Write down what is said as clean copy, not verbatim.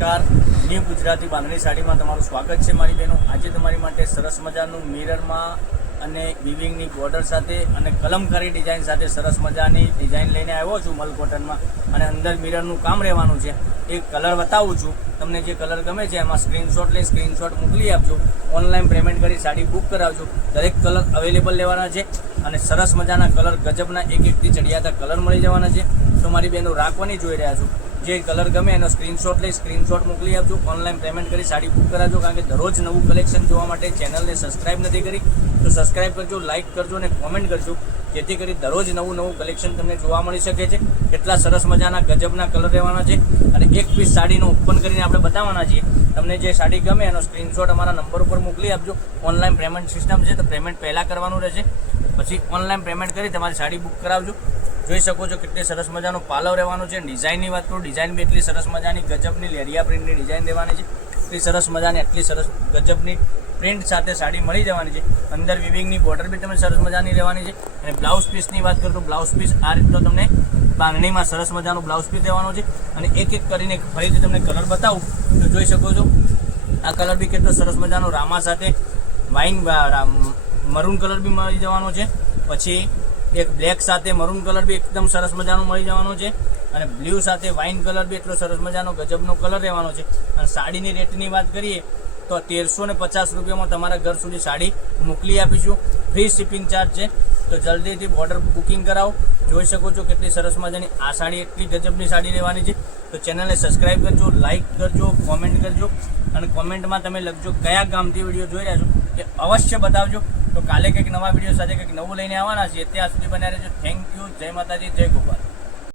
નમસ્કાર, ન્યૂ ગુજરાતી બાંધણી સાડીમાં તમારું સ્વાગત છે મારી બહેનો। આજે તમારી માટે સરસ મજાનું મિરરમાં અને વિવિંગની બોર્ડર સાથે અને કલમકારી ડિઝાઇન સાથે સરસ મજાની ડિઝાઇન લઈને આવ્યો છું મલ કોટનમાં। અને અંદર મિરરનું કામ રહેવાનું છે। એક કલર બતાવું છું તમને, જે કલર ગમે છે એમાં સ્ક્રીનશોટ લઈ સ્ક્રીનશોટ મોકલી આપજો। ઓનલાઈન પેમેન્ટ કરી સાડી બુક કરાવજો। દરેક કલર અવેલેબલ લેવાના છે અને સરસ મજાના કલર ગજબના એક એકથી ચડિયાતા કલર મળી જવાના છે। તો મારી બહેનો રાખવાની જોઈ રહ્યા છો, જે કલર ગમે એનો સ્ક્રીનશોટ લઈ સ્ક્રીનશોટ મોકલી આપજો। ઓનલાઈન પેમેન્ટ કરી સાડી બુક કરાવજો, કારણ કે દરરોજ નવું કલેક્શન જોવા માટે ચેનલને સબસ્ક્રાઇબ નથી કરી તો સબસ્ક્રાઇબ કરજો, લાઇક કરજો અને કોમેન્ટ કરજો, જેથી કરી દરરોજ નવું કલેક્શન તમને જોવા મળી શકે છે। કેટલા સરસ મજાના ગજબના કલર રહેવાના છે અને એક પીસ સાડીનો ઓપન કરીને આપણે બતાવવાના છીએ। તમને જે સાડી ગમે એનો સ્ક્રીનશોટ અમારા નંબર ઉપર મોકલી આપજો। ઓનલાઈન પેમેન્ટ સિસ્ટમ છે, તો પેમેન્ટ પહેલાં કરવાનું રહેશે, પછી ઓનલાઈન પેમેન્ટ કરી તમારી સાડી બુક કરાવજો। જોઈ શકો છો કેટલી સરસ મજાનો પાલવ રહેવાનો છે। ડિઝાઇનની વાત કરું, ડિઝાઇન બી એટલી સરસ મજાની ગજબની લેરિયા પ્રિન્ટની ડિઝાઇન રહેવાની છે। એટલી સરસ મજાની એટલી સરસ ગજબની પ્રિન્ટ સાથે સાડી મળી જવાની છે। અંદર વિવિંગની બોર્ડર બી તમને સરસ મજાની રહેવાની છે। અને બ્લાઉઝ પીસની વાત કરું તો બ્લાઉઝ પીસ આ રીતનો તમને બાંધણીમાં સરસ મજાનો બ્લાઉઝ પીસ રહેવાનો છે। અને એક એક કરીને ફરીથી તમને કલર બતાવું તો જોઈ શકો છો, આ કલર બી કેટલો સરસ મજાનો રામા સાથે વાઇન મરૂન કલર બી મળી જવાનો છે। પછી એક બ્લેક સાથે મરૂન કલર બી એકદમ સરસ મજાનો મળી જવાનો છે। અને બ્લુ સાથે વાઇન કલર બી એટલો સરસ મજાનો ગજબનો કલર રહેવાનો છે। અને સાડીની રેટની વાત કરીએ તો 1350 રૂપિયામાં તમારા ઘર સુધી સાડી મોકલી આપીશું। ફ્રી શિપિંગ ચાર્જ છે, તો જલ્દીથી ઓર્ડર બુકિંગ કરાવો। જોઈ શકો છો કેટલી સરસ મજાની આ સાડી એટલી ગજબની સાડી રહેવાની છે। તો ચેનલને સબસ્ક્રાઈબ કરજો, લાઇક કરજો, કોમેન્ટ કરજો અને કોમેન્ટમાં તમે લખજો કયા ગામથી વિડીયો જોઈ રહ્યા છો એ અવશ્ય બતાવજો। તો કાલે કંઈક નવા વિડીયો સાથે કંઈક નવું લઈને આવવાના છીએ। ત્યાં સુધી બન્યા રહેજો। થેન્ક યુ, જય માતાજી, જય ગોપાલ।